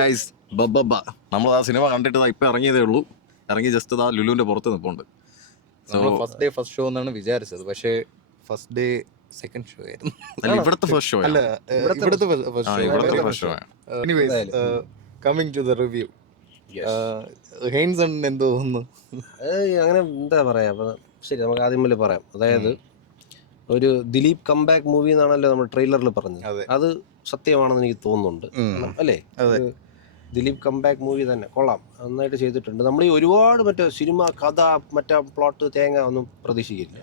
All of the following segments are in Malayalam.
ഗൈസ് നമ്മൾ ആ സിനിമ കണ്ടിട്ട് ഇപ്പൊ ഇറങ്ങിയതേ ഉള്ളൂ. ഇറങ്ങി ജസ്റ്റ് ലുലുവിന്റെ പുറത്ത് നിൽപ്പുണ്ട്. ഫസ്റ്റ് ഡേ ഫസ്റ്റ് ഷോ എന്നാണ് വിചാരിച്ചത്, പക്ഷേ ഫസ്റ്റ് ഡേ സെക്കൻഡ് ഷോ ആയിരുന്നു. ഇവിടുത്തെ ഫസ്റ്റ് ഷോ അല്ല, ഇവിടുത്തെ first show. Anyways, coming to the review, ഹെയ്ൻസൺ എന്ത് തോന്നുന്നു? അങ്ങനെ എന്താ പറയാ, ശരി നമുക്ക് ആദ്യം മുതലേ പറയാം. അതായത് ഒരു ദിലീപ് കംബാക്ക് മൂവി എന്നാണല്ലോ നമ്മൾ ട്രെയിലറിൽ പറഞ്ഞത്. അത് സത്യമാണെന്ന് എനിക്ക് തോന്നുന്നുണ്ട്, അല്ലേ? ദിലീപ് കംബാക്ക് മൂവി തന്നെ കൊള്ളാം, നന്നായിട്ട് ചെയ്തിട്ടുണ്ട്. നമ്മൾ ഈ ഒരുപാട് മറ്റേ സിനിമ കഥ മറ്റേ പ്ലോട്ട് തേങ്ങ ഒന്നും പ്രതീക്ഷിക്കില്ല.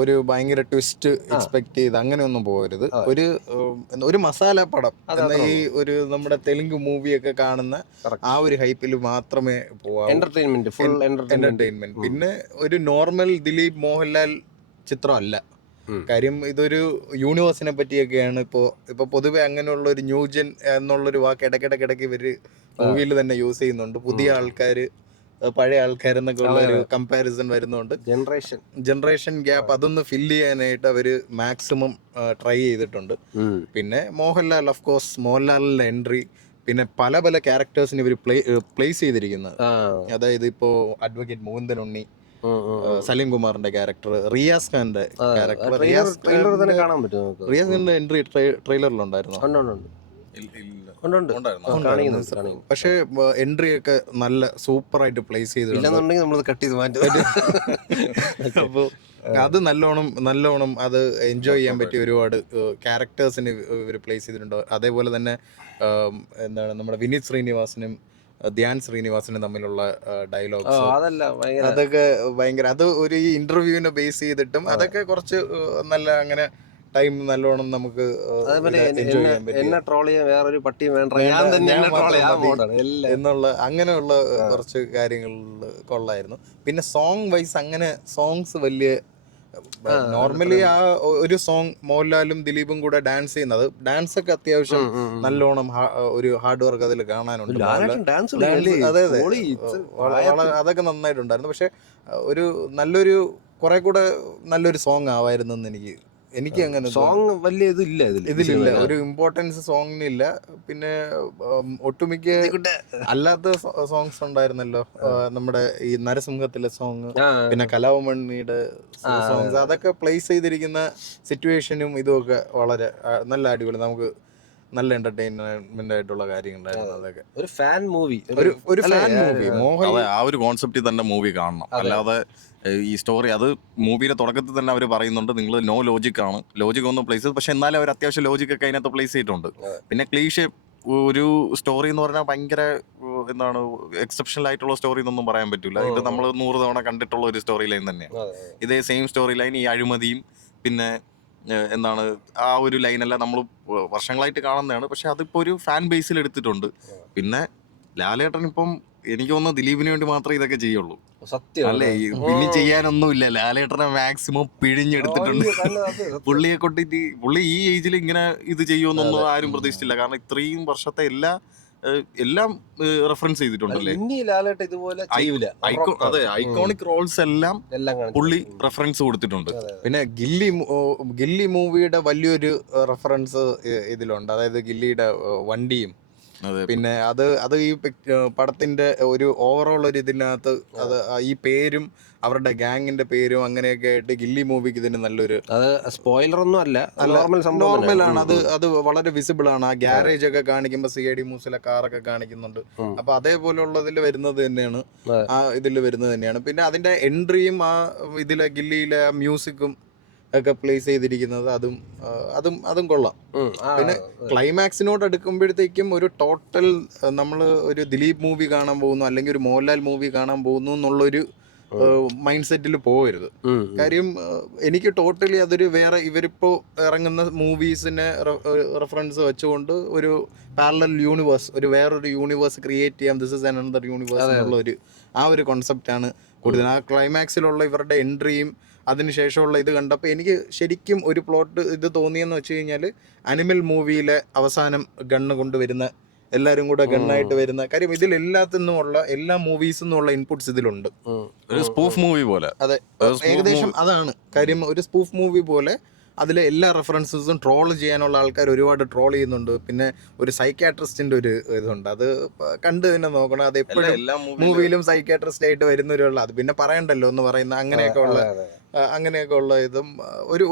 ഒരു ഭയങ്കര ട്വിസ്റ്റ് എക്സ്പെക്ട് ചെയ്ത് അങ്ങനെ ഒന്നും പോകരുത്. ഒരു മസാല പടം, ഈ ഒരു നമ്മുടെ തെലുങ്ക് മൂവിയൊക്കെ കാണുന്ന ആ ഒരു ഹൈപ്പിൽ മാത്രമേ പോവാ. Entertainment, full entertainment. പിന്നെ ഒരു നോർമൽ ദിലീപ് മോഹൻലാൽ ചിത്രമല്ല. കാര്യം ഇതൊരു യൂണിവേഴ്സിനെ പറ്റിയൊക്കെയാണ്. ഇപ്പൊ പൊതുവെ അങ്ങനെയുള്ള ഒരു ന്യൂജൻ എന്നുള്ളൊരു വാക്ക് ഇടയ്ക്കിടയ്ക്ക് ഇവര് മൂവിയിൽ തന്നെ യൂസ് ചെയ്യുന്നുണ്ട്. പുതിയ ആൾക്കാര് പഴയ ആൾക്കാരെന്നൊക്കെ ഉള്ള ഒരു കമ്പാരിസൺ വരുന്നുണ്ട്. ജനറേഷൻ ഗ്യാപ്പ് അതൊന്ന് ഫില്ല് ചെയ്യാനായിട്ട് അവര് മാക്സിമം ട്രൈ ചെയ്തിട്ടുണ്ട്. പിന്നെ മോഹൻലാൽ, ഓഫ് കോഴ്സ് മോഹൻലാലിന്റെ എൻട്രി, പിന്നെ പല പല ക്യാരക്ടേഴ്സിന് ഇവർ പ്ലേസ് ചെയ്തിരിക്കുന്നത്. അതായത് ഇപ്പോ അഡ്വക്കേറ്റ് മുകുന്ദൻ ഉണ്ണി, സലീം കുമാറിന്റെ ക്യാരക്ടർ, റിയാസ് ഖാന്റെ ക്യാരക്ടർ. റിയാസ് ഖാന്റെ എൻട്രി ട്രെയിലറിലുണ്ടായിരുന്നു. പക്ഷെ എൻട്രി ഒക്കെ നല്ല സൂപ്പറായിട്ട് പ്ലേസ് ചെയ്തിട്ടുണ്ട്. അപ്പോൾ അത് നല്ലോണം അത് എൻജോയ് ചെയ്യാൻ പറ്റിയ ഒരുപാട് ക്യാരക്ടേഴ്സിന് ഇവർ പ്ലേസ് ചെയ്തിട്ടുണ്ട്. അതേപോലെ തന്നെ എന്താണ് നമ്മുടെ വിനീത് ശ്രീനിവാസനും ധ്യാൻ ശ്രീനിവാസനും തമ്മിലുള്ള ഡയലോഗ്സ് അതൊക്കെ ഭയങ്കര, അത് ഒരു ഇന്റർവ്യൂവിനെ ബേസ് ചെയ്തിട്ടും അതൊക്കെ കുറച്ച് നല്ല അങ്ങനെ ടൈം നല്ലോണം നമുക്ക് എന്നുള്ള അങ്ങനെയുള്ള കുറച്ച് കാര്യങ്ങൾ കൊള്ളായിരുന്നു. പിന്നെ സോങ് വൈസ് അങ്ങനെ സോങ്സ് വലിയ നോർമലി ആ ഒരു സോങ് മോഹൻലാലും ദിലീപും കൂടെ ഡാൻസ് ചെയ്യുന്നത്, ഡാൻസ് ഒക്കെ അത്യാവശ്യം നല്ലോണം ഒരു ഹാർഡ് വർക്ക് അതിൽ കാണാനുണ്ട്. അതെ, അതൊക്കെ നന്നായിട്ടുണ്ടായിരുന്നു. പക്ഷെ ഒരു നല്ലൊരു കുറെ കൂടെ നല്ലൊരു സോങ് ആവായിരുന്നു എന്ന് എനിക്ക് അങ്ങനെ സോങ് വലിയ ഇതിലില്ല, ഒരു ഇമ്പോർട്ടൻസ് സോങ്ങിനില്ല. പിന്നെ ഒട്ടുമിക്ക അല്ലാത്ത സോങ്സ് ഉണ്ടായിരുന്നല്ലോ, നമ്മുടെ ഈ നരസിംഹത്തിലെ സോങ്, പിന്നെ കലാഭമണിയുടെ സോങ്സ്, അതൊക്കെ പ്ലേസ് ചെയ്തിരിക്കുന്ന സിറ്റുവേഷനും ഇതുമൊക്കെ വളരെ നല്ല അടിപൊളി, നമുക്ക് നല്ല എന്റർടൈൻമെന്റ് ആയിട്ടുള്ള കാര്യങ്ങളുണ്ടായിരുന്നു. അതൊക്കെ ഒരു ഫാൻ മൂവി, ഒരു ഫാൻ മൂവി. മോഹൻ ആ ഒരു കോൺസെപ്റ്റിൽ തന്നെ മൂവി കാണണം. അല്ലാതെ ഈ സ്റ്റോറി അത് മൂവിയുടെ തുടക്കത്തിൽ തന്നെ അവർ പറയുന്നുണ്ട്, നിങ്ങൾ നോ ലോജിക്കാണ്, ലോജിക് ഒന്നും പ്ലേസ് ചെയ്ത്, പക്ഷെ എന്നാലും അവർ അത്യാവശ്യം ലോജിക്കൊക്കെ അതിനകത്ത് പ്ലേസ് ചെയ്തിട്ടുണ്ട്. പിന്നെ ക്ലീഷേ ഒരു സ്റ്റോറി എന്ന് പറഞ്ഞാൽ ഭയങ്കര എന്താണ് എക്സെപ്ഷണൽ ആയിട്ടുള്ള സ്റ്റോറി എന്നൊന്നും പറയാൻ പറ്റില്ല. ഇത് നമ്മൾ 100 തവണ കണ്ടിട്ടുള്ള ഒരു സ്റ്റോറി ലൈൻ തന്നെയാണ്. ഇതേ സെയിം സ്റ്റോറി ലൈൻ, ഈ അഴിമതിയും പിന്നെ എന്താണ് ആ ഒരു ലൈനെല്ലാം നമ്മൾ വർഷങ്ങളായിട്ട് കാണുന്നതാണ്. പക്ഷെ അതിപ്പോൾ ഒരു ഫാൻ ബേസിൽ എടുത്തിട്ടുണ്ട്. പിന്നെ ലാലേട്ടൻ ഇപ്പം എനിക്ക് തോന്നുന്നു ദിലീപിന് വേണ്ടി മാത്രമേ ഇതൊക്കെ ചെയ്യുള്ളൂ. സത്യം അല്ലേ? പിന്നെ ചെയ്യാനൊന്നുമില്ല. ലാലേട്ടനെ മാക്സിമം പിഴിഞ്ഞെടുത്തിട്ടുണ്ട്. പുള്ളിയെ കൊണ്ടിട്ട് പുള്ളി ഈ ഏജിൽ ഇങ്ങനെ ഇത് ചെയ്യുമെന്നൊന്നും ആരും പ്രതീക്ഷിച്ചില്ല. കാരണം ഇത്രയും വർഷത്തെ എല്ലാം റെഫറൻസ് ചെയ്തിട്ടുണ്ടല്ലേ. അതെ, ഐക്കോണിക് റോൾസ് എല്ലാം പുള്ളി റെഫറൻസ് കൊടുത്തിട്ടുണ്ട്. പിന്നെ ഗില്ലി മൂവിയുടെ വലിയൊരു റെഫറൻസ് ഇതിലുണ്ട്. അതായത് ഗില്ലിയുടെ വണ്ടിയും, പിന്നെ അത് ഈ പടത്തിന്റെ ഒരു ഓവറോൾ ഒരു ഇതിനകത്ത് അത് ഈ പേരും അവരുടെ ഗാങ്ങിന്റെ പേരും അങ്ങനെയൊക്കെ ആയിട്ട് ഗില്ലി മൂവിക്ക് ഇതിന് നല്ലൊരു സ്പോയിലർ ഒന്നും അല്ല, നോർമലാണ്. അത് വളരെ വിസിബിൾ ആണ്. ആ ഗ്യാരേജ് ഒക്കെ കാണിക്കുമ്പോൾ CID മൂസിലെ കാറൊക്കെ കാണിക്കുന്നുണ്ട്. അപ്പൊ അതേപോലെയുള്ളതിൽ വരുന്നത് തന്നെയാണ്, ആ ഇതിൽ വരുന്നത് തന്നെയാണ്. പിന്നെ അതിന്റെ എൻട്രിയും ആ ഇതിലെ ഗില്ലിയിലെ മ്യൂസിക്കും ഒക്കെ പ്ലേസ് ചെയ്തിരിക്കുന്നത് അതും കൊള്ളാം. പിന്നെ ക്ലൈമാക്സിനോട് അടുക്കുമ്പോഴത്തേക്കും ഒരു ടോട്ടൽ നമ്മൾ ഒരു ദിലീപ് മൂവി കാണാൻ പോകുന്നു അല്ലെങ്കിൽ ഒരു മോഹൻലാൽ മൂവി കാണാൻ പോകുന്നു എന്നുള്ളൊരു മൈൻഡ് സെറ്റിൽ പോകരുത്. കാര്യം എനിക്ക് ടോട്ടലി അതൊരു വേറെ ഇവരിപ്പോ ഇറങ്ങുന്ന മൂവീസിനെ റെഫറൻസ് വെച്ചുകൊണ്ട് ഒരു പാരലൽ യൂണിവേഴ്സ്, ഒരു വേറൊരു യൂണിവേഴ്സ് ക്രിയേറ്റ് ചെയ്യാം, ദിസ് ഇസ് അനദർ യൂണിവേഴ്സ് എന്നുള്ള ആ ഒരു കോൺസെപ്റ്റാണ് കൂടുതൽ. ആ ക്ലൈമാക്സിലുള്ള ഇവരുടെ എൻട്രിയും അതിനുശേഷമുള്ള ഇത് കണ്ടപ്പോൾ എനിക്ക് ശരിക്കും ഒരു പ്ലോട്ട് ഇത് തോന്നിയെന്ന് വെച്ച് കഴിഞ്ഞാൽ, അനിമൽ മൂവിയിലെ അവസാനം ഗണ്ണ് കൊണ്ടുവരുന്ന എല്ലാവരും കൂടെ ഗണ്ണായിട്ട് വരുന്ന കാര്യം, ഇതിൽ എല്ലാത്തിന്നുമുള്ള എല്ലാ മൂവീസിൽ നിന്നുള്ള ഇൻപുട്സ് ഇതിലുണ്ട്. ഒരു സ്പൂഫ് മൂവി പോലെ. അതെ, ഏകദേശം അതാണ് കാര്യം. ഒരു സ്പൂഫ് മൂവി പോലെ അതിലെ എല്ലാ റെഫറൻസസും ട്രോൾ ചെയ്യാനുള്ള ആൾക്കാർ ഒരുപാട് ട്രോൾ ചെയ്യുന്നുണ്ട്. പിന്നെ ഒരു സൈക്യാട്രിസ്റ്റിന്റെ ഒരു ഇതുണ്ട്, അത് കണ്ടു തന്നെ നോക്കണം. അത് എപ്പോഴും എല്ലാ മൂവിയിലും സൈക്യാട്രിസ്റ്റ് ആയിട്ട് വരുന്നവരുള്ള, അത് പിന്നെ പറയണ്ടല്ലോ എന്ന് പറയുന്ന അങ്ങനെയൊക്കെ ഉള്ള ഇതും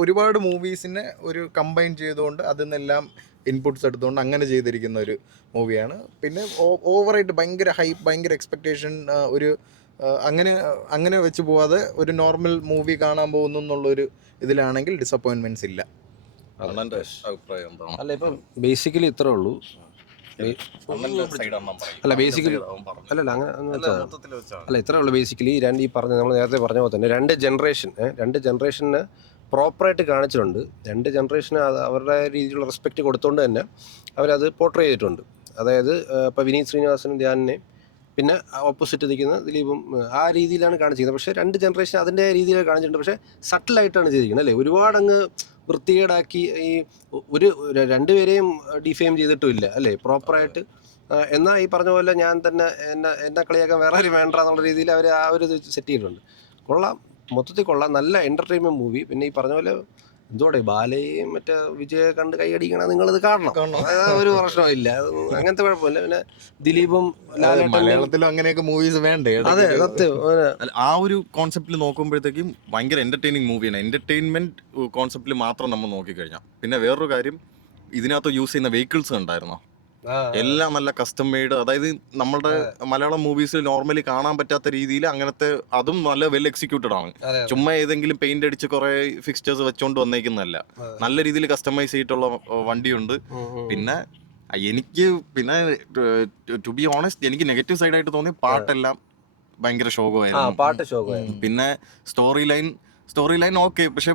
ഒരുപാട് മൂവീസിനെ ഒരു കമ്പൈൻ ചെയ്തുകൊണ്ട് അതിൽ നിന്നെല്ലാം ഇൻപുട്സ് എടുത്തുകൊണ്ട് അങ്ങനെ ചെയ്തിരിക്കുന്ന ഒരു മൂവിയാണ്. പിന്നെ ഓവറായിട്ട് ഭയങ്കര ഹൈപ്പ്, ഭയങ്കര എക്സ്പെക്റ്റേഷൻ, ഒരു അങ്ങനെ വെച്ച് പോവാതെ ഒരു നോർമൽ മൂവി കാണാൻ പോകുന്നു എന്നുള്ളൊരു ഇതിലാണെങ്കിൽ ഡിസപ്പോയിൻമെന്റ്സ് ഇല്ല. അഭിപ്രായം എന്താണ്? അല്ല ഇപ്പം ബേസിക്കലി ഇത്രേ ഉള്ളൂ. അല്ല ബേസിക്കലി അല്ലല്ല അങ്ങനെ അല്ല ഇത്രേ ഉള്ളൂ. ബേസിക്കലി ഈ പറഞ്ഞ നമ്മൾ നേരത്തെ പറഞ്ഞ പോലെ തന്നെ രണ്ട് ജനറേഷന് പ്രോപ്പറായിട്ട് കാണിച്ചിട്ടുണ്ട്. രണ്ട് ജനറേഷന് അവരുടെ രീതിയിലുള്ള റെസ്പെക്റ്റ് കൊടുത്തുകൊണ്ട് തന്നെ അവരത് പോർട്രേ ചെയ്തിട്ടുണ്ട്. അതായത് ഇപ്പോൾ വിനീത് ശ്രീനിവാസനും ധ്യാനിനെയും പിന്നെ ഓപ്പോസിറ്റ് നിൽക്കുന്ന ദിലീപും ആ രീതിയിലാണ് കാണിച്ചിരിക്കുന്നത്. പക്ഷേ രണ്ട് ജനറേഷൻ അതിൻ്റെ രീതിയിൽ കാണിച്ചിട്ടുണ്ട്. പക്ഷേ സട്ടിലായിട്ടാണ് ചെയ്തിരിക്കുന്നത് അല്ലേ. ഒരുപാട് അങ്ങ് വൃത്തികേടാക്കി ഈ രണ്ടുപേരെയും ഡിഫെയിം ചെയ്തിട്ടുമില്ല അല്ലേ പ്രോപ്പറായിട്ട്. എന്നാൽ ഈ പറഞ്ഞ പോലെ ഞാൻ തന്നെ എന്നെ കളിയാക്കാൻ വേറെ ആരും വേണ്ട എന്നുള്ള രീതിയിൽ അവർ ആ ഒരു ഇത് സെറ്റ് ചെയ്തിട്ടുണ്ട്. കൊള്ളാം, മൊത്തത്തിൽ കൊള്ളാം. നല്ല എൻ്റർടൈൻമെൻറ്റ് മൂവി. പിന്നെ ഈ പറഞ്ഞ പോലെ എന്തോടെ ബാലയും മറ്റേ വിജയ കണ്ട് കൈയടിക്കണം, നിങ്ങളിത് കാണണം, ഒരു പ്രശ്നമില്ല, അങ്ങനത്തെ കുഴപ്പമില്ല. പിന്നെ ദിലീപും മലയാളത്തിലും അങ്ങനെയൊക്കെ മൂവീസ് വേണ്ടേ? അതെ സത്യം. ആ ഒരു കോൺസെപ്റ്റിൽ നോക്കുമ്പോഴത്തേക്കും ഭയങ്കര എന്റർടൈനിങ് മൂവിയാണ്. എന്റർടൈൻമെന്റ് കോൺസെപ്റ്റിൽ മാത്രം നമ്മൾ നോക്കിക്കഴിഞ്ഞാൽ. പിന്നെ വേറൊരു കാര്യം, ഇതിനകത്ത് യൂസ് ചെയ്യുന്ന വെഹിക്കിൾസ് ഉണ്ടായിരുന്നോ? എല്ലാം നല്ല കസ്റ്റം മെയ്ഡ്. അതായത് നമ്മുടെ മലയാളം മൂവീസിൽ നോർമലി കാണാൻ പറ്റാത്ത രീതിയിൽ അങ്ങനത്തെ, അതും നല്ല വെൽ എക്സിക്യൂട്ടഡ് ആണ്. ചുമ്മാ ഏതെങ്കിലും പെയിന്റ് അടിച്ച് കുറെ ഫിക്സ്റ്റേഴ്സ് വെച്ചോണ്ട് വന്നേക്കുന്നതല്ല. നല്ല രീതിയിൽ കസ്റ്റമൈസ് ചെയ്തിട്ടുള്ള വണ്ടിയുണ്ട്. പിന്നെ എനിക്ക് ടു ബി ഓണസ്റ്റ് എനിക്ക് നെഗറ്റീവ് സൈഡായിട്ട് തോന്നിയ പാട്ടെല്ലാം ഭയങ്കര ശോകമായിരുന്നു. പിന്നെ സ്റ്റോറി ലൈൻ ഓക്കെ, പക്ഷെ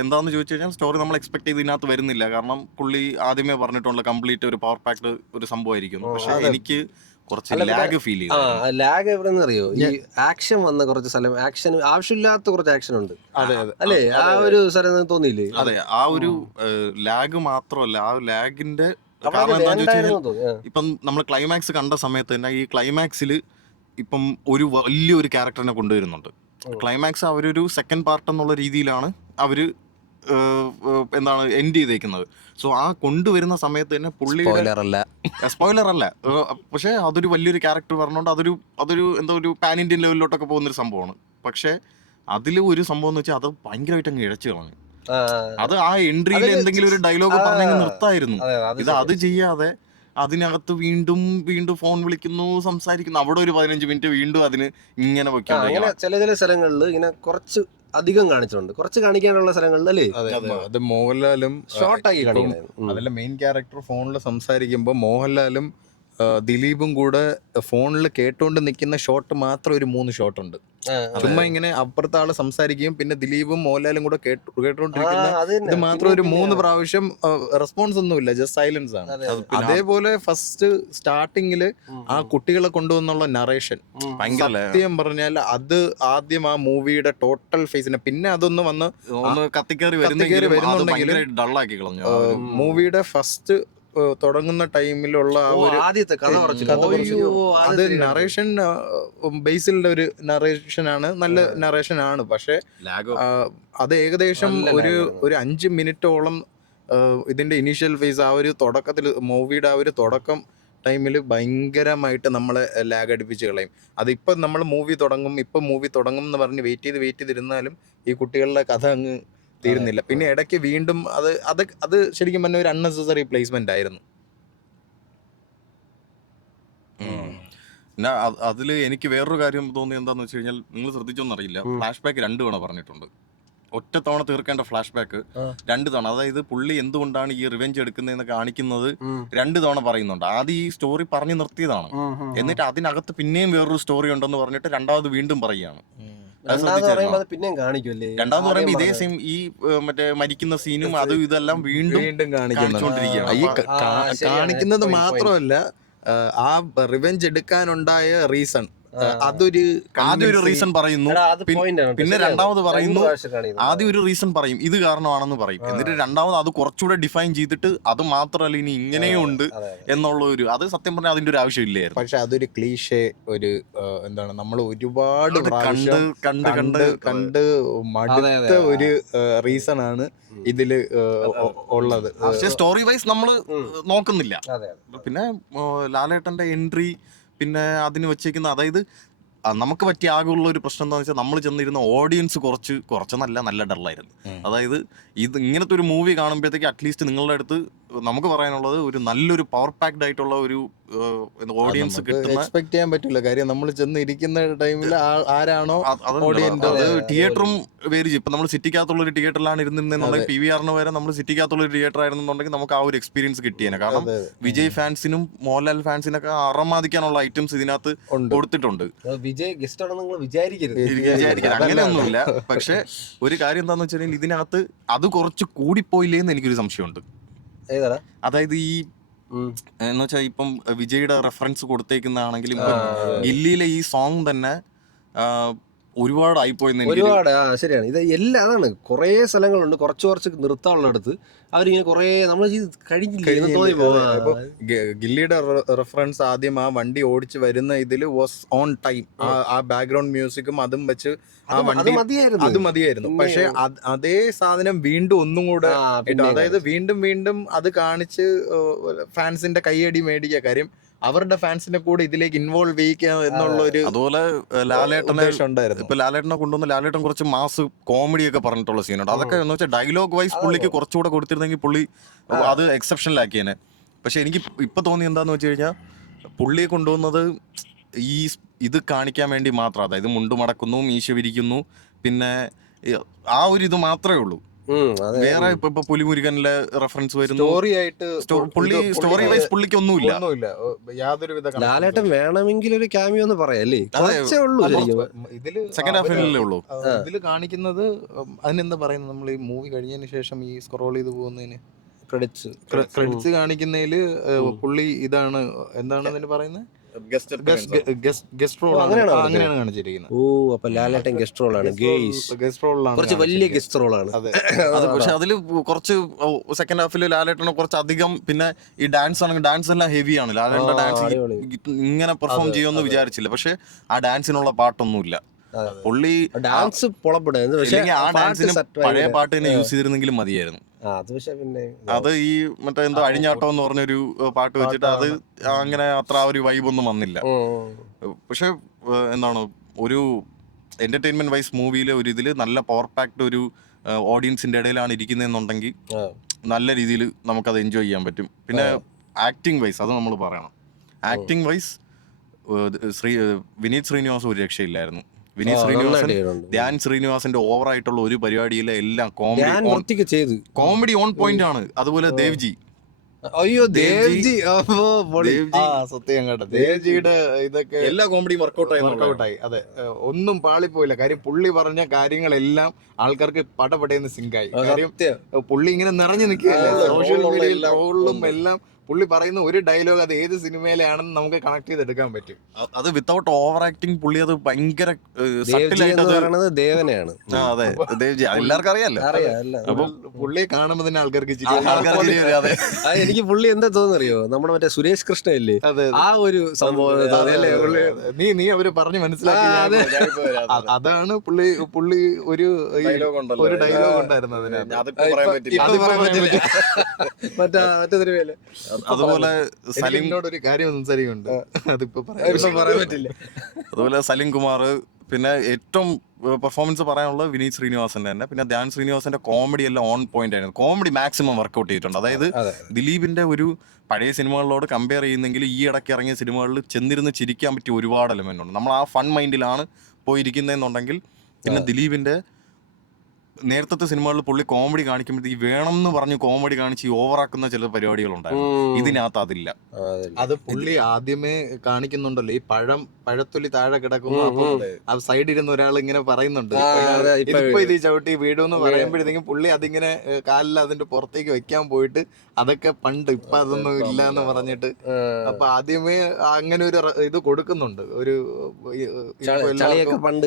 എന്താണെന്ന് ചോദിച്ചു കഴിഞ്ഞാൽ സ്റ്റോറി നമ്മൾ എക്സ്പെക്ട് ചെയ്ത് ഇതിനകത്ത് വരുന്നില്ല. കാരണം പുള്ളി ആദ്യമേ പറഞ്ഞിട്ടുള്ള കംപ്ലീറ്റ് ഒരു പവർ പാക്ഡ് ഒരു സംഭവമായിരിക്കുന്നു. പക്ഷെ എനിക്ക് കുറച്ച് ലാഗ് ഫീൽ ചെയ്തു. ലാഗ് എവിടെന്ന് അറിയോ? ഈ ആക്ഷൻ വന്ന കുറച്ച് സ്ഥലം, ആക്ഷൻ ആവശ്യമില്ലാത്ത കുറച്ച് ആക്ഷൻ ഉണ്ട് അല്ലേ, ആ ഒരു സ്ഥലം തോന്നിയില്ലേ? അതെ, ആ ഒരു ലാഗ് മാത്രമല്ല, ആ ലാഗിന്റെ കാരണം എന്താണെന്ന് വെച്ച് കഴിഞ്ഞാൽ ഇപ്പം നമ്മൾ ക്ലൈമാക്സ് കണ്ട സമയത്ത് തന്നെ ഈ ക്ലൈമാക്സിൽ ഇപ്പം ഒരു വലിയൊരു ക്യാരക്ടറിനെ കൊണ്ടുവരുന്നുണ്ട്. ക്ലൈമാക്സ് അവരൊരു സെക്കൻഡ് പാർട്ട് എന്നുള്ള രീതിയിലാണ് അവർ എൻഡ് ചെയ്തേക്കുന്നത്. സോ ആ കൊണ്ടുവരുന്ന സമയത്ത് തന്നെ സ്പോയിലർ അല്ല, പക്ഷെ അതൊരു വലിയൊരു ക്യാരക്ടർ പറഞ്ഞുകൊണ്ട് അതൊരു എന്താ ഒരു പാൻ ഇന്ത്യൻ ലെവലിലോട്ടൊക്കെ പോകുന്നൊരു സംഭവമാണ്. പക്ഷെ അതിൽ ഒരു സംഭവം എന്ന് വെച്ചാൽ അത് ഭയങ്കരമായിട്ട് അങ്ങ് ഇഴച്ചു കളഞ്ഞു. അത് ആ എൻട്രിയിൽ എന്തെങ്കിലും ഒരു ഡയലോഗ് പറഞ്ഞെങ്കിൽ നിർത്തായിരുന്നു. അത് ചെയ്യാതെ അതിനകത്ത് വീണ്ടും ഫോൺ വിളിക്കുന്നു, സംസാരിക്കുന്നു. അവിടെ ഒരു 15 മിനിറ്റ് വീണ്ടും അതിന് ഇങ്ങനെ വെക്കുന്നു. ചില സ്ഥലങ്ങളിൽ ഇങ്ങനെ കുറച്ച് അധികം കാണിച്ചിട്ടുണ്ട്, കുറച്ച് കാണിക്കാനുള്ള സ്ഥലങ്ങളിൽ അല്ലേ. അത് മോഹൻലാലും ഷോർട്ടാക്കി കാണിക്കുന്നത്. അതിലെ മെയിൻ ക്യാരക്ടർ ഫോണിൽ സംസാരിക്കുമ്പോൾ മോഹൻലാലും ദിലീപും കൂടെ ഫോണിൽ കേട്ടോണ്ട് നിൽക്കുന്ന ഷോട്ട് മാത്രം ഒരു 3 ഷോട്ട് ഉണ്ട്. ചുമ്മാ ഇങ്ങനെ അപ്പുറത്തെ ആള് സംസാരിക്കുകയും പിന്നെ ദിലീപും മോഹൻലാലും കൂടെ കേട്ടോണ്ടിരിക്കുന്ന ഇത് മാത്രം ഒരു 3 പ്രാവശ്യം റെസ്പോൺസ് ഒന്നുമില്ല, ജസ്റ്റ് സൈലൻസ് ആണ്. അതേപോലെ ഫസ്റ്റ് സ്റ്റാർട്ടിങ്ങില് ആ കുട്ടികളെ കൊണ്ടുവന്നുള്ള നറേഷൻ സത്യം പറഞ്ഞാൽ അത് ആദ്യം ആ മൂവിയുടെ ടോട്ടൽ ഫേസിനെ, പിന്നെ അതൊന്ന് വന്ന് കത്തിക്കേറി വരുന്നുണ്ടെങ്കിൽ മൂവിയുടെ ഫസ്റ്റ് തുടങ്ങുന്ന ടൈമിലുള്ള ആ ഒരു ആദ്യത്തെ കഥ അത് നറേഷൻ ബേസിലുള്ള ഒരു നറേഷനാണ്, നല്ല നറേഷനാണ്. പക്ഷെ അത് ഏകദേശം ഒരു 5 മിനിറ്റോളം ഇതിന്റെ ഇനീഷ്യൽ ഫേസ്, ആ ഒരു തുടക്കത്തിൽ മൂവിയുടെ ആ ഒരു തുടക്കം ടൈമിൽ ഭയങ്കരമായിട്ട് നമ്മളെ ലാഗ് അടിപ്പിച്ച് കളയും. അതിപ്പം നമ്മൾ മൂവി തുടങ്ങും എന്ന് പറഞ്ഞ് വെയിറ്റ് ചെയ്തിരുന്നാലും ഈ കുട്ടികളുടെ കഥ അങ്ങ് തീരുന്നില്ല. പിന്നെ ഇടയ്ക്ക് വീണ്ടും അത് ശരിക്കും പറഞ്ഞ ഒരു അൺനെസസറി പ്ലേസ്മെന്റ് ആയിരുന്നു. പിന്നെ അതിൽ എനിക്ക് വേറൊരു കാര്യം തോന്നി എന്താന്ന് വെച്ച് കഴിഞ്ഞാൽ, നിങ്ങൾ ശ്രദ്ധിച്ചോന്നറിയില്ല, ഫ്ലാഷ് ബാക്ക് 2 തവണ പറഞ്ഞിട്ടുണ്ട്. ഒറ്റ തവണ തീർക്കേണ്ട ഫ്ലാഷ് ബാക്ക് 2 തവണ. അതായത് പുള്ളി എന്തുകൊണ്ടാണ് ഈ റിവെഞ്ച് എടുക്കുന്നതെന്ന് കാണിക്കുന്നത് 2 തവണ പറയുന്നുണ്ട്. ആദ്യം ഈ സ്റ്റോറി പറഞ്ഞു നിർത്തിയതാണ്, എന്നിട്ട് അതിനകത്ത് പിന്നെയും വേറൊരു സ്റ്റോറി ഉണ്ടെന്ന് പറഞ്ഞിട്ട് രണ്ടാമത് വീണ്ടും പറയുകയാണ്. രണ്ടാമത് പറയുമ്പോ ഇതേ സെയിം ഈ മറ്റേ മരിക്കുന്ന സീനും അതും ഇതെല്ലാം വീണ്ടും കാണിക്കുന്നത് മാത്രമല്ല, ആ റിവെഞ്ച് എടുക്കാനുണ്ടായ റീസൺ അതൊരു ആദ്യം ഒരു റീസൺ പറയുന്നു, എടാ, അത് point ആണ്. പിന്നെ ശരിയാണ്. രണ്ടാമത് പറയുന്നു, രണ്ട് പ്രാവശ്യം കാണിക്കുന്നു. ആദ്യം ഒരു റീസൺ പറയും ഇത് കാരണമാണെന്ന് പറയും, എന്നിട്ട് രണ്ടാമത് അത് കുറച്ചുകൂടെ ഡിഫൈൻ ചെയ്തിട്ട് അത് മാത്രമല്ല ഇനി ഇങ്ങനെയും ഉണ്ട് എന്നുള്ള ഒരു, അത് സത്യം പറഞ്ഞാൽ അതിന്റെ ഒരു ആവശ്യമില്ലായിരുന്നു. പക്ഷെ അതൊരു ക്ലീഷേ, ഒരു എന്താണ്, നമ്മൾ ഒരുപാട് കണ്ട് പ്രാവശ്യം കണ്ട് കണ്ട് കണ്ട് മടുത്ത ഒരു റീസൺ ആണ് ഇതില് ഉള്ളത്. പക്ഷേ സ്റ്റോറി വൈസ് നമ്മൾ നോക്കുന്നില്ല. അതെ. പിന്നെ ലാലേട്ടന്റെ എൻട്രി, പിന്നെ അതിന് വെച്ചേക്കുന്ന, അതായത് നമുക്ക് പറ്റിയ ആകെയുള്ള ഒരു പ്രശ്നം എന്താണെന്ന് വെച്ചാൽ നമ്മൾ ചെന്നിരുന്ന ഓഡിയൻസ് കുറച്ചെന്നല്ല നല്ല ഡള്ളായിരുന്നു. അതായത് ഇത് ഇങ്ങനത്തെ ഒരു മൂവി കാണുമ്പോഴത്തേക്ക് അറ്റ്ലീസ്റ്റ് നിങ്ങളുടെ അടുത്ത് നമുക്ക് പറയാനുള്ളത് ഒരു നല്ലൊരു പവർ പാക്ഡ് ആയിട്ടുള്ള ഒരു ഓഡിയൻസ് കിട്ടുന്ന, എക്സ്പെക്ട് ചെയ്യാൻ പറ്റില്ല. കാര്യം നമ്മൾ ചെന്ന് ഇരിക്കുന്ന ടൈമിൽ ആരാണോ audience അത് തിയേറ്ററും വേരി ചെയ്യും. ഇപ്പൊ നമ്മൾ സിറ്റിക്കകത്തുള്ള ഒരു തിയേറ്ററിലാണ് ഇരുന്നിരുന്നെന്നുണ്ടെങ്കിൽ PVR വരെ നമ്മൾ സിറ്റിക്കകത്തുള്ള ഒരു തിയേറ്റർ ആയിരുന്നുണ്ടെങ്കിൽ നമുക്ക് ആ ഒരു എക്സ്പീരിയൻസ് കിട്ടിയേനെ. കാരണം വിജയ് ഫാൻസിനും മോഹൻലാൽ ഫാൻസിനൊക്കെ അറമാദിക്കാനുള്ള ഐറ്റംസ് ഇതിനകത്ത് കൊടുത്തിട്ടുണ്ട്. വിജയ് ഗസ്റ്റ് ആണെന്ന് നിങ്ങൾ വിചാരിക്കരുത്. അങ്ങനെയൊന്നുമില്ല. പക്ഷെ ഒരു കാര്യം എന്താന്ന് വെച്ചാൽ ഇതിനകത്ത് അത് കുറച്ച് കൂടിപ്പോയില്ലേന്ന് എനിക്കൊരു സംശയമുണ്ട്. ഏതാടാ? അതായത് ഈ എന്ന് വെച്ചാൽ ഇപ്പം വിജയുടെ റെഫറൻസ് കൊടുത്തേക്കുന്നതാണെങ്കിലും ഇപ്പം ഗില്ലിയിലെ ഈ സോങ് തന്നെ ഒരുപാട് ആയിപ്പോയെന്ന് എനിക്ക് ഒരുപാട് ശരിയാണ്. ഇത് എല്ലാം അതാണ്, കുറേ സ്ഥലങ്ങളുണ്ട് കുറച്ച് നിർത്താനുള്ളടത്ത് അവരിങ്ങനെ കുറേ നമ്മൾ കഴിഞ്ഞില്ല എന്ന് തോന്നി പോവാ. ഗില്ലിയുടെ റെഫറൻസ് ആദ്യം ആ വണ്ടി ഓടിച്ച് വരുന്ന ഇതില് വാസ് ഓൺ ടൈം. ആ ബാക്ക്ഗ്രൗണ്ട് മ്യൂസിക്കും അതും വെച്ച് ആ വണ്ടി അത് മതിയായിരുന്നു. പക്ഷെ അതേ സാധനം വീണ്ടും ഒന്നും കൂടെ അതായത് വീണ്ടും അത് കാണിച്ച് ഫാൻസിന്റെ കൈയടി മേടിക്കുക. കാര്യം അവരുടെ ഫാൻസിനെ കൂടെ ഇതിലേക്ക് ഇൻവോൾവ് ചെയ്യിക്കുക എന്നുള്ള ഒരു, അതുപോലെ ലാലേട്ടനെ കൊണ്ടുവന്ന് ലാലേട്ടൻ കുറച്ച് മാസ് കോമഡി ഒക്കെ പറഞ്ഞിട്ടുള്ള സീനുണ്ട്. അതൊക്കെ എന്ന് വെച്ചാൽ ഡയലോഗ് വൈസ് പുള്ളിക്ക് കുറച്ചുകൂടെ കൊടുത്തിരുന്നെങ്കിൽ പുള്ളി അത് എക്സെപ്ഷനിലാക്കിയേനെ. പക്ഷെ എനിക്ക് ഇപ്പൊ തോന്നി എന്താന്ന് വെച്ച് കഴിഞ്ഞാൽ പുള്ളിയെ കൊണ്ടുവന്നത് ഈ ഇത് കാണിക്കാൻ വേണ്ടി മാത്രം. അതായത് മുണ്ട് മടക്കുന്നു, മീശ വിരിക്കുന്നു, പിന്നെ ആ ഒരു ഇത് മാത്രമേ ഉള്ളൂ. വേറെ ഇപ്പൊ പുലിമുരുകനിലെ റെഫറൻസ് വരുന്നു. സ്റ്റോറി വൈസ് പുള്ളിക്ക് ഒന്നുമില്ല. യാതൊരുവിധ. ലാലേട്ടൻ വേണമെങ്കിൽ ഒരു ക്യാമിയോ എന്ന് പറയാല്ലേ, ഇതില് സെക്കൻഡ് ഹാഫിലല്ലേ ഉള്ളൂ. ഇതില് കാണിക്കുന്നത് അതിനെന്താ പറയുന്നത്, നമ്മൾ ഈ മൂവി കഴിഞ്ഞതിന് ശേഷം ഈ സ്ക്രോൾ ചെയ്ത് പോകുന്നതിന് ക്രെഡിറ്റ്സ് കാണിക്കുന്നതില് പുള്ളി ഇതാണ്, എന്താണ് അതിന് പറയുന്നത്, ഗസ്റ്റ് റോൾ അങ്ങനെയാണ് കാണിച്ചിരിക്കുന്നത്. ഓ, അപ്പൊ ലാലേട്ടൻ ഗസ്റ്റ് റോളാണ്, ഗസ്റ്റ് റോളാണ്, കുറച്ച് വലിയ ഗസ്റ്റ് റോളാണ്. പക്ഷെ അതില് കുറച്ച് സെക്കൻഡ് ഹാഫില് ലാലേട്ടന് കുറച്ച് അധികം, പിന്നെ ഈ ഡാൻസ് ആണെങ്കിൽ ഡാൻസ് എല്ലാം ഹെവിയാണ്. ലാലേട്ടന്റെ ഡാൻസ് ഇങ്ങനെ പെർഫോം ചെയ്യുമെന്ന് വിചാരിച്ചില്ല. പക്ഷെ ആ ഡാൻസിനുള്ള പാട്ടൊന്നുമില്ല. പുള്ളി ഡാൻസ് ആ ഡാൻസിന് പഴയ പാട്ട് തന്നെ യൂസ് ചെയ്തിരുന്നെങ്കിലും മതിയായിരുന്നു. അത് ഈ മറ്റേ എന്തോ അഴിഞ്ഞാട്ടം എന്ന് പറഞ്ഞൊരു പാട്ട് വെച്ചിട്ട് അത് അങ്ങനെ അത്ര ആ ഒരു വൈബൊന്നും വന്നില്ല. പക്ഷെ എന്താണ്, ഒരു എന്റർടൈൻമെന്റ് വൈസ് മൂവിയിലെ ഒരു ഇതില് നല്ല പവർ പാക്ഡ് ഒരു ഓഡിയൻസിന്റെ ഇടയിലാണ് ഇരിക്കുന്നതെന്നുണ്ടെങ്കിൽ നല്ല രീതിയിൽ നമുക്കത് എൻജോയ് ചെയ്യാൻ പറ്റും. പിന്നെ ആക്ടിങ് വൈസ് അത് നമ്മൾ പറയണം. ആക്ടിങ് വൈസ് വിനീത് ശ്രീനിവാസൻ ഒരു രക്ഷയില്ലായിരുന്നു. വിനീത് ശ്രീനിവാസൻ, ധ്യാൻ ശ്രീനിവാസന്റെ ഓവറായിട്ടുള്ള ഒരു പരിപാടിയിലെ എല്ലാം കോമഡി ഓൺ പോയിന്റ് ആണ്. അതുപോലെ ദേവ്ജി, ദേവ്ജി സത്യം കേട്ടോ, ദേവ്ജിയുടെ ഇതൊക്കെ എല്ലാ കോമഡിയും വർക്കൗട്ടായി. അതെ, ഒന്നും പാളിപ്പോയില്ല. കാര്യം പുള്ളി പറഞ്ഞ കാര്യങ്ങളെല്ലാം ആൾക്കാർക്ക് പടപടയെന്ന് സിങ്കായി. കാര്യം പുള്ളി ഇങ്ങനെ നിറഞ്ഞു നിൽക്കുകയല്ലേ സോഷ്യൽ മീഡിയയിൽ ട്രോളിലും എല്ലാം. പുള്ളി പറയുന്ന ഒരു ഡയലോഗ് അത് ഏത് സിനിമയിലാണെന്ന് നമുക്ക് കണക്ട് ചെയ്തെടുക്കാൻ പറ്റും. അത് വിത്തൗട്ട് ഓവർ ആക്ടിങ് പുള്ളി അത് ഭയങ്കര ദേവനെയാണ്. അതെ, ദേവ്ജി എല്ലാവർക്കും അറിയാലോ. അപ്പൊ പുള്ളിയെ കാണുമ്പോ തന്നെ ആൾക്കാർക്ക് എനിക്ക് പുള്ളി എന്താ തോന്നുന്നറിയോ, നമ്മുടെ മറ്റേ സുരേഷ് കൃഷ്ണ ഇല്ലേ, ആ ഒരു സംഭവം നീ അവര് പറഞ്ഞ് മനസ്സിലാക്കി. അതാണ് പുള്ളി ഒരു ഡയലോഗ് ഉണ്ടായിരുന്നത്. മറ്റേ സിനിമയില്. അതുപോലെ സലീമിനോട് ഒരു കാര്യം സംസാരിക്കുന്നുണ്ട്, അതിപ്പോ പറയാൻ പറ്റില്ല. അതുപോലെ സലീം കുമാർ, പിന്നെ ഏറ്റവും പെർഫോമൻസ് പറയാനുള്ളത് വിനീത് ശ്രീനിവാസന്റെ തന്നെ. പിന്നെ ധ്യാൻ ശ്രീനിവാസന്റെ കോമഡി എല്ലാം ഓൺ പോയിന്റ് ആയിരുന്നു. കോമഡി മാക്സിമം വർക്കൗട്ട് ചെയ്തിട്ടുണ്ട്. അതായത് ദിലീപിന്റെ ഒരു പഴയ സിനിമകളിലോട് കമ്പയർ ചെയ്യുന്നെങ്കിൽ ഈ ഇടയ്ക്ക് ഇറങ്ങിയ സിനിമകളിൽ ചെന്നിരുന്ന് ചിരിക്കാൻ പറ്റിയ ഒരുപാട് എലമെന്റ് ഉണ്ട്. നമ്മൾ ആ ഫൺ മൈൻഡിലാണ് പോയിരിക്കുന്നതെന്നുണ്ടെങ്കിൽ പിന്നെ ദിലീപിന്റെ നേരത്തെ സിനിമകളിൽ പുള്ളി കോമഡി കാണിക്കുമ്പോഴത്തേക്ക് വേണം എന്ന് പറഞ്ഞ് കോമഡി കാണിച്ച് ഓവറാക്കുന്ന ചില പരിപാടികളുണ്ടായിരുന്നു. ഇതിനകത്ത് അതില്ല. അത് പുള്ളി ആദ്യമേ കാണിക്കുന്നുണ്ടല്ലോ, ഈ പഴത്തൊലി താഴെ കിടക്കുന്നു. അപ്പൊ ആ സൈഡിൽ ഇരുന്ന് ഒരാൾ ഇങ്ങനെ പറയുന്നുണ്ട്, ഇതിപ്പോ ഇത് ചവിട്ടി വീടുമെന്ന് പറയുമ്പോഴത്തേക്കും പുള്ളി അതിങ്ങനെ കാലിൽ അതിന്റെ പുറത്തേക്ക് വെക്കാൻ പോയിട്ട് അതൊക്കെ പണ്ട്, ഇപ്പൊ അതൊന്നും ഇല്ല എന്ന് പറഞ്ഞിട്ട്. അപ്പൊ ആദ്യമേ അങ്ങനെ ഒരു ഇത് കൊടുക്കുന്നുണ്ട്, ഒരു പണ്ട്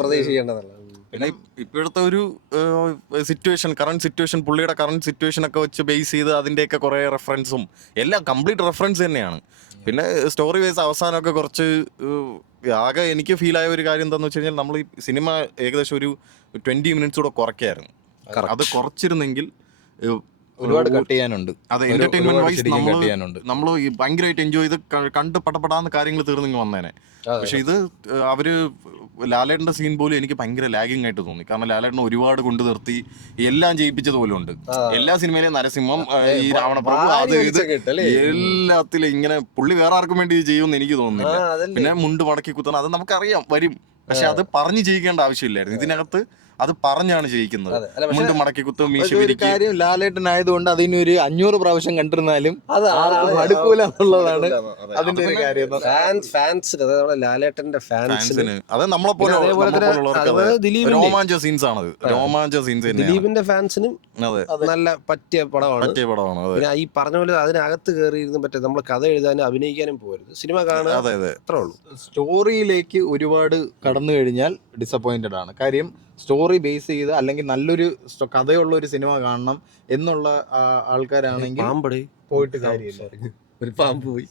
പ്രതീക്ഷിക്കേണ്ടതല്ല. പിന്നെ ഇപ്പോഴത്തെ ഒരു കറണ്ട് സിറ്റുവേഷൻ, പുള്ളിയുടെ കറണ്ട് സിറ്റുവേഷൻ ഒക്കെ വെച്ച് ബേസ് ചെയ്ത് അതിൻ്റെയൊക്കെ കുറേ റെഫറൻസും എല്ലാം കംപ്ലീറ്റ് റെഫറൻസ് തന്നെയാണ്. പിന്നെ സ്റ്റോറി വൈസ് അവസാനമൊക്കെ കുറച്ച് ആകെ എനിക്ക് ഫീലായ ഒരു കാര്യം എന്താണെന്ന് വെച്ച് കഴിഞ്ഞാൽ, നമ്മൾ ഈ സിനിമ ഏകദേശം ഒരു 20 മിനിറ്റ്സ് കൂടെ കുറയ്ക്കായിരുന്നു. അത് കുറച്ചിരുന്നെങ്കിൽ ഒരുപാട് കട്ട് ചെയ്യാനുണ്ട്. അതെ, എന്റർടൈൻമെന്റ് വൈസ് നമ്മൾ ഭയങ്കരമായിട്ട് എൻജോയ് ചെയ്ത് കണ്ട് പടപെടാന്ന് കാര്യങ്ങൾ തീർന്നിങ്ങ് വന്നേനെ. പക്ഷെ ഇത് അവര് ലാലേട്ടന്റെ സീൻ പോലും എനിക്ക് ഭയങ്കര ലാഗിങ് ആയിട്ട് തോന്നി. കാരണം ലാലേട്ടനെ ഒരുപാട് കൊണ്ടു നിർത്തി എല്ലാം ചെയ്യിപ്പിച്ചത് പോലും ഉണ്ട്. എല്ലാ സിനിമയിലും നരസിംഹം, ഈ രാവണപ്രഭു, അത് ഇത് എല്ലാത്തിലും ഇങ്ങനെ പുള്ളി വേറെ ആർക്കും വേണ്ടി ഇത് ചെയ്യുമെന്ന് എനിക്ക് തോന്നുന്നില്ല. പിന്നെ മുണ്ട് മടക്കി കുത്തണം, അത് നമുക്കറിയാം വരും. പക്ഷെ അത് പറഞ്ഞു ചെയ്യിക്കേണ്ട ആവശ്യമില്ലായിരുന്നു. ഇതിനകത്ത് അത് പറഞ്ഞാണ് ചെയ്യിക്കുന്നത്. മുണ്ട് മടക്കി കുത്തും, മീശ വിരിക്കും. കാര്യം ലാലേട്ടനായതുകൊണ്ട് അതിനൊരു 500 പ്രാവശ്യം കണ്ടിരുന്നാലും അടുക്കൂല എന്നുള്ളതാണ് അതിന്റെ ഒരു കാര്യം. ലാലേട്ടന്റെ ഫാൻസിന് അത് നമ്മളെ പോലെ രോമാഞ്ച സീൻസ് ആണ്. രോമാഞ്ച സീൻസ് ദിലീപിന്റെ ഫാൻസിനും നല്ല പറ്റിയ പടമാണ്. ഈ പറഞ്ഞ പോലെ അതിനകത്ത് കയറിയിരുന്ന് പറ്റേ നമ്മൾ കഥ എഴുതാനും അഭിനയിക്കാനും പോകരുത്, സിനിമ കാണുക, അത്രേ ഉള്ളൂ. സ്റ്റോറിയിലേക്ക് ഒരുപാട് കടന്നു കഴിഞ്ഞാൽ ഡിസപ്പോയിന്റഡ് ആണ്. കാര്യം സ്റ്റോറി ബേസ് ചെയ്ത് അല്ലെങ്കിൽ നല്ലൊരു കഥയുള്ള ഒരു സിനിമ കാണണം എന്നുള്ള ആൾക്കാരാണെങ്കിൽ പോയിട്ട് കാര്യമില്ല. ഒരു പാമ്പ് പോയി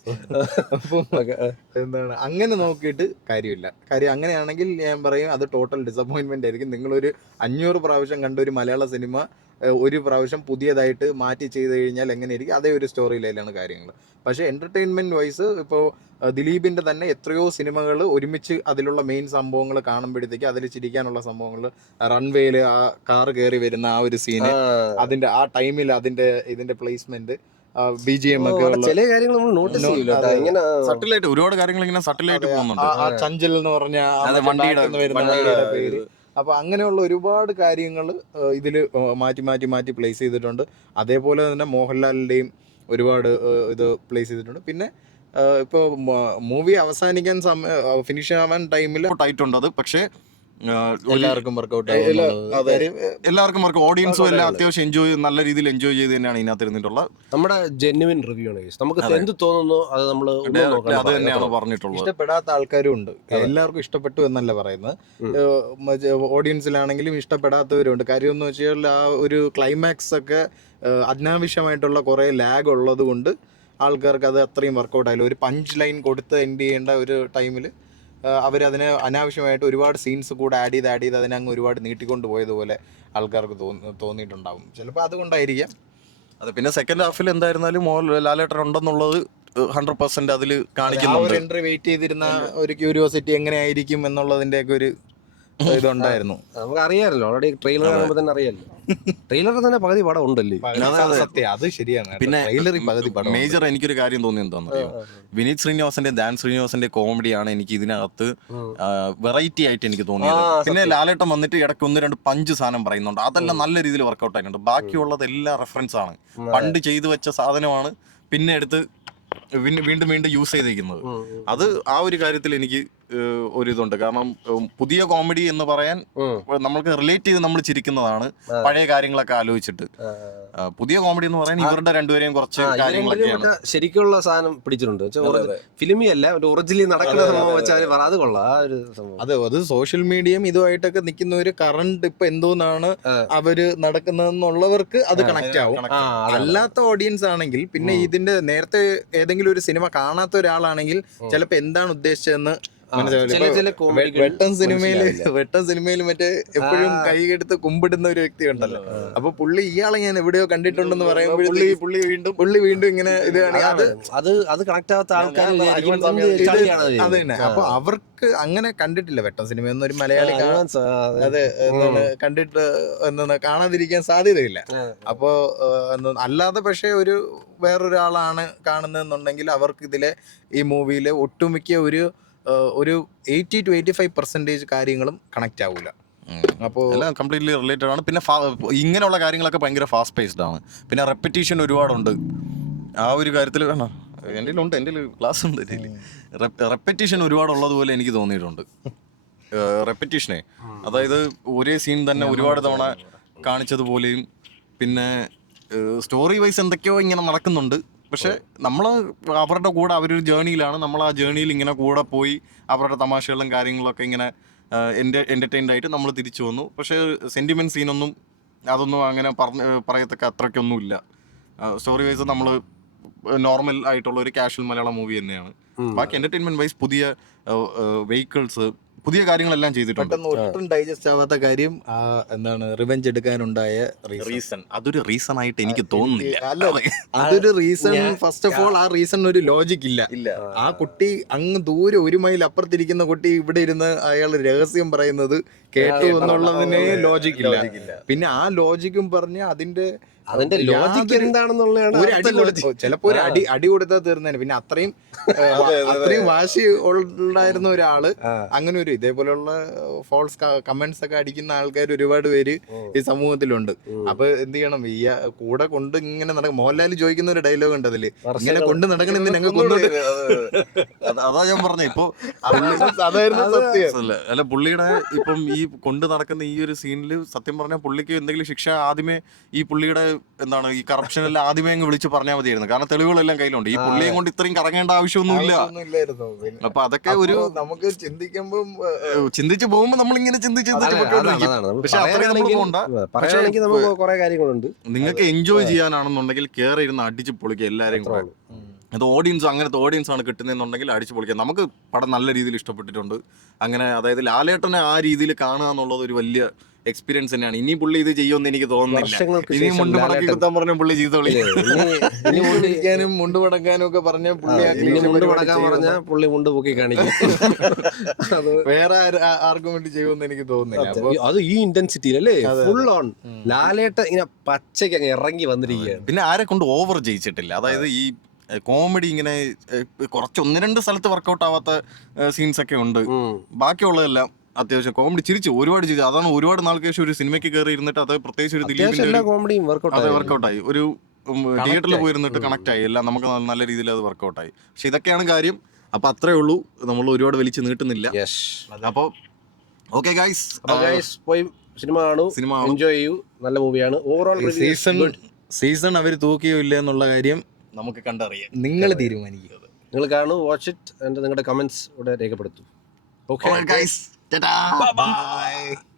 എന്താണ് അങ്ങനെ നോക്കിയിട്ട് കാര്യമില്ല. കാര്യം അങ്ങനെയാണെങ്കിൽ ഞാൻ പറയും അത് ടോട്ടൽ ഡിസപ്പോയിൻമെന്റ് ആയിരിക്കും. നിങ്ങളൊരു 500 പ്രാവശ്യം കണ്ട ഒരു മലയാള സിനിമ ഒരു പ്രാവശ്യം പുതിയതായിട്ട് മാറ്റി ചെയ്ത് കഴിഞ്ഞാൽ എങ്ങനെയായിരിക്കും, അതേ ഒരു സ്റ്റോറി ലൈനിലാണ് കാര്യങ്ങൾ. പക്ഷേ എൻ്റർടൈൻമെൻറ്റ് വൈസ് ഇപ്പോൾ ദിലീപിൻ്റെ തന്നെ എത്രയോ സിനിമകൾ ഒരുമിച്ച് അതിലുള്ള മെയിൻ സംഭവങ്ങൾ കാണുമ്പോഴത്തേക്ക് അതിൽ ചിരിക്കാനുള്ള സംഭവങ്ങൾ, റൺവേയിൽ ആ കാറ് കയറി വരുന്ന ആ ഒരു സീന്, അതിൻ്റെ ആ ടൈമിൽ ഇതിൻ്റെ പ്ലേസ്മെൻറ്റ്, BGM ഒക്കെ ചില കാര്യങ്ങൾ നമ്മൾ നോട്ടീസ് ചെയ്യില്ല. സട്ടിലായിട്ട് ഒരുപാട് കാര്യങ്ങൾ ഇങ്ങനെ സട്ടിലായിട്ട് പോകുന്നുണ്ട്. ആ ചഞ്ചൽ എന്ന് പറഞ്ഞ വണ്ടിയുടെ പേര്. അപ്പോൾ അങ്ങനെയുള്ള ഒരുപാട് കാര്യങ്ങൾ ഇതിൽ മാറ്റി പ്ലേസ് ചെയ്തിട്ടുണ്ട്. അതേപോലെ തന്നെ മോഹൻലാലിൻ്റെയും ഒരുപാട് ഇത് പ്ലേസ് ചെയ്തിട്ടുണ്ട്. പിന്നെ ഇപ്പോൾ മൂവി അവസാനിക്കാൻ ഫിനിഷ് ആവാൻ ടൈമിൽ ആയിട്ടുണ്ട് അത്. പക്ഷേ എല്ലാവർക്കും വർക്കൗട്ട് എല്ലാവർക്കും ഓഡിയൻസും എല്ലാം അത്യാവശ്യം നല്ല രീതിയിൽ എൻജോയ് ചെയ്ത് തന്നെയാണ് ഇതിനകത്ത് ഇരുന്നിട്ടുള്ളത്. നമ്മുടെ ജെന്യുവിൻ റിവ്യൂ ആണ്. നമുക്ക് എന്ത് തോന്നുന്നു അത് നമ്മൾ അത് തന്നെയാണ് പറഞ്ഞിട്ടുള്ളത്. ഇഷ്ടപ്പെടാത്ത ആൾക്കാരും ഉണ്ട്, എല്ലാവർക്കും ഇഷ്ടപ്പെട്ടു എന്നല്ല പറയുന്നത്. ഓഡിയൻസിലാണെങ്കിലും ഇഷ്ടപ്പെടാത്തവരുണ്ട്. കാര്യം എന്ന് വെച്ചാൽ ആ ഒരു ക്ലൈമാക്സ് ഒക്കെ അനാവശ്യമായിട്ടുള്ള കുറേ ലാഗ് ഉള്ളത് കൊണ്ട് ആൾക്കാർക്ക് അത് അത്രയും വർക്കൗട്ട് ആയില്ല. ഒരു പഞ്ച് ലൈൻ കൊടുത്ത് എൻഡ് ചെയ്യേണ്ട ഒരു ടൈമിൽ അവരതിനെ അനാവശ്യമായിട്ട് ഒരുപാട് സീൻസ് കൂടെ ആഡ് ചെയ്ത് അതിനെ അങ്ങ് ഒരുപാട് നീട്ടിക്കൊണ്ട് പോയതുപോലെ ആൾക്കാർക്ക് തോന്നിയിട്ടുണ്ടാവും. ചിലപ്പോൾ അതുകൊണ്ടായിരിക്കാം. അത് പിന്നെ സെക്കൻഡ് ഹാഫിൽ എന്തായിരുന്നാലും ലാലേട്ടൻ ഉണ്ടെന്നുള്ളത് 100% അതിൽ കാണിക്കുന്നുണ്ട്. എൻട്രി വെയിറ്റ് ചെയ്തിരുന്ന ഒരു ക്യൂരിയോസിറ്റി എങ്ങനെയായിരിക്കും എന്നുള്ളതിൻ്റെയൊക്കെ ഒരു ഇതുണ്ടായിരുന്നു. നമുക്ക് അറിയാമല്ലോ, ഓൾറെഡി ട്രെയിലർ കാണുമ്പോൾ തന്നെ അറിയാമല്ലോ. ട്രെയിലറിൽ തന്നെ പകുതി പടം ഉണ്ടല്ലേ. അത് ശരിയാണ്. പിന്നെ മേജർ എനിക്കൊരു കാര്യം തോന്നി എന്താണെന്നറിയോ, വിനീത് ശ്രീനിവാസന്റെ ഡാൻ ശ്രീനിവാസന്റെ കോമഡിയാണ് എനിക്ക് ഇതിനകത്ത് വെറൈറ്റി ആയിട്ട് എനിക്ക് തോന്നിയത്. പിന്നെ ലാലേട്ടൻ വന്നിട്ട് ഇടയ്ക്ക് 1-2 പഞ്ച് സാധനം പറയുന്നുണ്ട്, അതെല്ലാം നല്ല രീതിയിൽ വർക്കൗട്ട് ആയിട്ടുണ്ട്. ബാക്കിയുള്ളത് എല്ലാം റെഫറൻസ് ആണ്, പണ്ട് ചെയ്തു വെച്ച സാധനമാണ് പിന്നെ എടുത്ത് വീണ്ടും യൂസ് ചെയ്തേക്കുന്നത്. അത് ആ ഒരു കാര്യത്തിൽ എനിക്ക് ഒരിതുണ്ട്. കാരണം പുതിയ കോമഡി എന്ന് പറയാൻ നമ്മൾക്ക് റിലേറ്റ് ചെയ്ത് നമ്മൾ ചിരിക്കുന്നതാണ് പഴയ കാര്യങ്ങളൊക്കെ ആലോചിച്ചിട്ട്. പുതിയ കോമഡി എന്ന് പറയാൻ ഇവരുടെ രണ്ടുപേരെയും കുറച്ച് കാര്യങ്ങളൊക്കെയാണ് ശരിക്കുള്ള സാധനം പിടിച്ചിട്ടുണ്ട്. ഫിലിമി അല്ല, ഒറിജിനലി നടക്കുന്ന സംഭവം വെച്ചാൽ അത് കൊള്ളാം. ആ ഒരു സംഭവം അത് സോഷ്യൽ മീഡിയയും ഇതുമായിട്ടൊക്കെ നിൽക്കുന്ന ഒരു കറണ്ട് ഇപ്പൊ എന്തോന്നാണ് അവര് നടക്കുന്നതെന്നുള്ളവർക്ക് അത് കണക്ട് ആവും. അല്ലാത്ത ഓഡിയൻസ് ആണെങ്കിൽ, പിന്നെ ഇതിന്റെ നേരത്തെ ഏതെങ്കിലും ഒരു സിനിമ കാണാത്ത ഒരാളാണെങ്കിൽ ചിലപ്പോ എന്താണ് ഉദ്ദേശിച്ചതെന്ന് വെട്ടൻ സിനിമയിൽ മറ്റേ എപ്പോഴും കൈയെടുത്ത് കുമ്പിടുന്ന ഒരു വ്യക്തി ഉണ്ടല്ലോ. അപ്പൊ ഇയാളെ ഞാൻ എവിടെയോ കണ്ടിട്ടുണ്ടെന്ന് പറയുമ്പോൾ പുള്ളി വീണ്ടും ഇങ്ങനെ ഇത് അത് കണക്ട് ആവാത്ത ആൾക്കാർ അത് തന്നെ. അപ്പൊ അവർക്ക് അങ്ങനെ കണ്ടിട്ടില്ല വെട്ടൻ സിനിമ എന്നൊരു മലയാളി അതെ കണ്ടിട്ട് കാണാതിരിക്കാൻ സാധ്യതയില്ല. അപ്പോ അല്ലാതെ പക്ഷെ വേറൊരാളാണ് കാണുന്നതെന്നുണ്ടെങ്കിൽ അവർക്ക് ഇതിലെ ഈ മൂവിയിലെ ഒട്ടുമിക്ക ഒരു 80 to 85% കാര്യങ്ങളും കണക്റ്റ് ആവൂല. അപ്പോൾ എല്ലാം കംപ്ലീറ്റ്ലി റിലേറ്റഡ് ആണ്. പിന്നെ ഇങ്ങനെയുള്ള കാര്യങ്ങളൊക്കെ ഭയങ്കര ഫാസ്റ്റ് പേസ്ഡ് ആണ്. പിന്നെ റെപ്പറ്റീഷൻ ഒരുപാടുണ്ട് ആ ഒരു കാര്യത്തിൽ. വേണം എൻ്റെ ക്ലാസ് ഉണ്ട്. റെപ്പറ്റീഷൻ ഒരുപാടുള്ളതുപോലെ എനിക്ക് തോന്നിയിട്ടുണ്ട്. റെപ്പറ്റീഷനെ, അതായത് ഒരേ സീൻ തന്നെ ഒരുപാട് തവണ കാണിച്ചതുപോലെയും, പിന്നെ സ്റ്റോറി വൈസ് എന്തൊക്കെയോ ഇങ്ങനെ നടക്കുന്നുണ്ട്. പക്ഷെ നമ്മൾ അവരുടെ കൂടെ അവരൊരു ജേണിയിലാണ്, നമ്മൾ ആ ജേണിയിൽ ഇങ്ങനെ കൂടെ പോയി അവരുടെ തമാശകളും കാര്യങ്ങളൊക്കെ ഇങ്ങനെ എൻ്റർടൈൻഡ് ആയിട്ട് നമ്മൾ തിരിച്ചു വന്നു. പക്ഷേ സെൻറ്റിമെൻറ്റ് സീനൊന്നും അതൊന്നും അങ്ങനെ പറയത്തക്ക അത്രയ്ക്കൊന്നുമില്ല. സ്റ്റോറി വൈസ് നമ്മൾ നോർമൽ ആയിട്ടുള്ള ഒരു കാഷ്വൽ മലയാളം മൂവി തന്നെയാണ്. ബാക്കി എൻ്റർടൈൻമെൻറ്റ് വൈസ് പുതിയ വെഹിക്കിൾസ്, പുതിയ കാര്യങ്ങളെല്ലാം ചെയ്തിട്ടുണ്ട്. പെട്ടെന്ന് ഒട്ടും ഡൈജസ്റ്റ് ആവാത്ത കാര്യം എന്താണ് റിവെഞ്ച് എടുക്കാനുണ്ടായ റീസൺ. അതൊരു റീസൺ ആയിട്ട് എനിക്ക് തോന്നുന്നില്ല. അതൊരു റീസൺ. ഫസ്റ്റ് ഓഫ് ഓൾ ആ റീസൺ ഒരു ലോജിക് ഇല്ല. ആ കുട്ടി അങ്ങ് ദൂരെ 1 മൈൽ അപ്പുറത്തിരിക്കുന്ന കുട്ടി ഇവിടെ ഇരുന്ന് അയാൾ രഹസ്യം പറയുന്നത് കേട്ടു എന്നുള്ളതിന് ലോജിക് ഇല്ല. പിന്നെ ആ ലോജിക്കും പറഞ്ഞ് അതിന്റെ ലോജിക്ക് എന്താണെന്നുള്ളതാണ്. ചിലപ്പോ ഒരു അടി കൊടുത്താൽ തീർന്നേനെ. പിന്നെ അത്രയും വാശി ഉണ്ടായിരുന്ന ഒരാള് അങ്ങനെ ഒരു ഇതേപോലെയുള്ള ഫോൾസ് കമന്റ്സ് ഒക്കെ അടിക്കുന്ന ആൾക്കാർ ഒരുപാട് പേര് ഈ സമൂഹത്തിലുണ്ട്. അപ്പൊ എന്ത് ചെയ്യണം, ഈ കൂടെ കൊണ്ട് ഇങ്ങനെ നടക്കും. മോഹൻലാൽ ചോദിക്കുന്ന ഒരു ഡയലോഗ് ഉണ്ട് അതില്, ഇങ്ങനെ കൊണ്ട് നടക്കണെന്ന് ഞങ്ങൾക്ക്. അതാ ഞാൻ പറഞ്ഞ ഇപ്പൊ അതായിരുന്നു സത്യം. അല്ല, പുള്ളിയുടെ ഇപ്പം ഈ കൊണ്ട് നടക്കുന്ന ഈ ഒരു സീനിൽ സത്യം പറഞ്ഞാൽ പുള്ളിക്ക് എന്തെങ്കിലും ശിക്ഷ ആദ്യമേ ഈ പുള്ളിയുടെ എന്താണ് ഈ കറപ്ഷൻ എല്ലാം ആദ്യമേ അങ്ങ് വിളിച്ച് പറഞ്ഞാൽ മതിയായിരുന്നു. കാരണം തെളിവുകളെല്ലാം കയ്യിലുണ്ട്. ഈ പുള്ളിയെ കൊണ്ട് ഇത്രയും കറങ്ങേണ്ട ആവശ്യമൊന്നുമില്ല. അപ്പൊ അതൊക്കെ ഒരു നമുക്ക് ചിന്തിച്ചു പോകുമ്പോ നമ്മളിങ്ങനെ ചിന്തിച്ച് പക്ഷെ അത്രയും നമ്മൾ പോകണ്ട. നിങ്ങൾക്ക് എൻജോയ് ചെയ്യാനാണെന്നുണ്ടെങ്കിൽ കേറി ഇരുന്ന് അടിച്ച് പൊളിക്കുക എല്ലാരെയും കൂടെ. അത് അങ്ങനത്തെ ഓഡിയൻസ് ആണ് കിട്ടുന്നതെന്നുണ്ടെങ്കിൽ അടിച്ചു പൊളിക്കുക. നമുക്ക് പടം നല്ല രീതിയിൽ ഇഷ്ടപ്പെട്ടിട്ടുണ്ട്. അങ്ങനെ അതായത് ലാലേട്ടനെ ആ രീതിയിൽ കാണുക എന്നുള്ളത് ഒരു വലിയ എക്സ്പീരിയൻസ് തന്നെയാണ്. ഇനി പുള്ളി ഇത് ചെയ്യുമെന്ന് എനിക്ക് തോന്നുന്നില്ല. ഇനി മുണ്ട് മടക്കി കുത്താൻ പറഞ്ഞ പുള്ളി ചെയ്ത് കളിക്കാനും മുണ്ട് മടക്കാനും ഒക്കെ പറഞ്ഞ പുള്ളി മുണ്ട് പൊക്കി കാണിക്കും. വേറെ ആർക്കും വേണ്ടി ചെയ്യുമെന്ന് എനിക്ക് തോന്നുന്നില്ല. അത് ഈ ഇന്റൻസിറ്റിയിലല്ലേ ഫുൾ ഓൺ ലാലേട്ട ഇങ്ങനെ പച്ചയ്ക്ക് അങ്ങ് ഇറങ്ങി വന്നിരിക്കുകയാണ്. പിന്നെ ആരെ കൊണ്ട് ഓവർ ജയിച്ചിട്ടില്ല. അതായത് ഈ കോമഡി ഇങ്ങനെ കുറച്ച് 1-2 സ്ഥലത്ത് വർക്കൗട്ട് ആവാത്ത സീൻസ് ഒക്കെ ഉണ്ട്. ബാക്കിയുള്ളതെല്ലാം അത്യാവശ്യം കോമഡി ചിരിച്ചു, ഒരുപാട് ചിരിച്ചു. അതാണ് ഒരുപാട് നാൾക്ക് ശേഷം ഒരു സിനിമയ്ക്ക് കയറി ഇരുന്നിട്ട് അത് പ്രത്യേകിച്ച് ഒരു ദിലീപിന്റെ വർക്കൗട്ടായി. ഒരു തിയേറ്ററിൽ പോയിരുന്നിട്ട് കണക്ട് ആയി. എല്ലാം നമുക്ക് നല്ല രീതിയിൽ അത് വർക്കൗട്ടായി. പക്ഷെ ഇതൊക്കെയാണ് കാര്യം. അപ്പൊ അത്രേ ഉള്ളൂ, നമ്മൾ ഒരുപാട് വലിച്ചു നീട്ടുന്നില്ല. അപ്പൊ ഓക്കെ ഗൈസ്, പോയി സിനിമ കാണൂ, സിനിമ എൻജോയ് ചെയ്യൂ. നല്ല മൂവിയാണ്. ഓവറോൾ സീസൺ അവർ തൂക്കിയോ ഇല്ല എന്നുള്ള കാര്യം നമുക്ക് കണ്ടറിയാം. നിങ്ങൾ തീരുമാനിക്കുക. നിങ്ങൾ കാണൂ, വാച്ച് ഇറ്റ്, നിങ്ങളുടെ കമന്റ്സ് ഇവിടെ രേഖപ്പെടുത്തൂ. Okay guys, ta-da, bye bye.